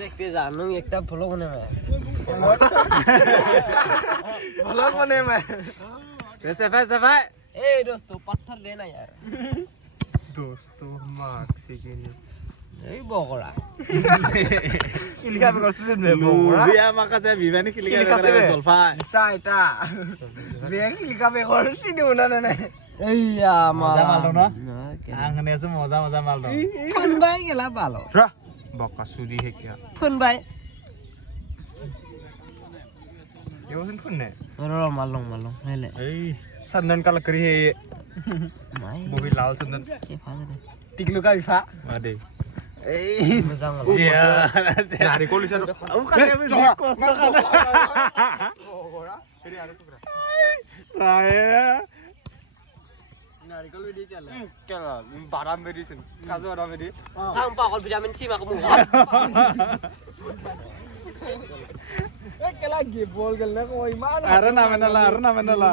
দেখতে জানো একটা ভালো মনে হয় ব্লগ মানে मैं सफाई ए दोस्तों पत्थर लेना यार दोस्तों मार्क सेकेंड এই বগরা কিলিকা বে করছিস বে বগরা বিয়া মাকাছে বিমানি খিলিকা করে জলফাই সাইটা বে কিলিকা বে করছিস নি না না এইয়া মজা মারলো না না আংনে আছে মজা মজা মারলো ফোন ভাই গেলা ভালো বকা সুদি হে কিয়া ফোন ভাই योसन फुन ने रो मालूम हेले এই संदन काल करी है माय बबी लाल संदन के फादर टिकलु का बिफा আদে এই मजा मालो জিয়া নারি কলিসা ও কাছে আমি কষ্ট বগরা এরি আরে সুকরা রায়ে নারিকল বেদি কেলা কেলা বাদাম মেডিসিন কাজু বাদাম মেডি sang pakol vitamin C maka mukha কেলা গে বল গেল না কই মান আরে না মেনালা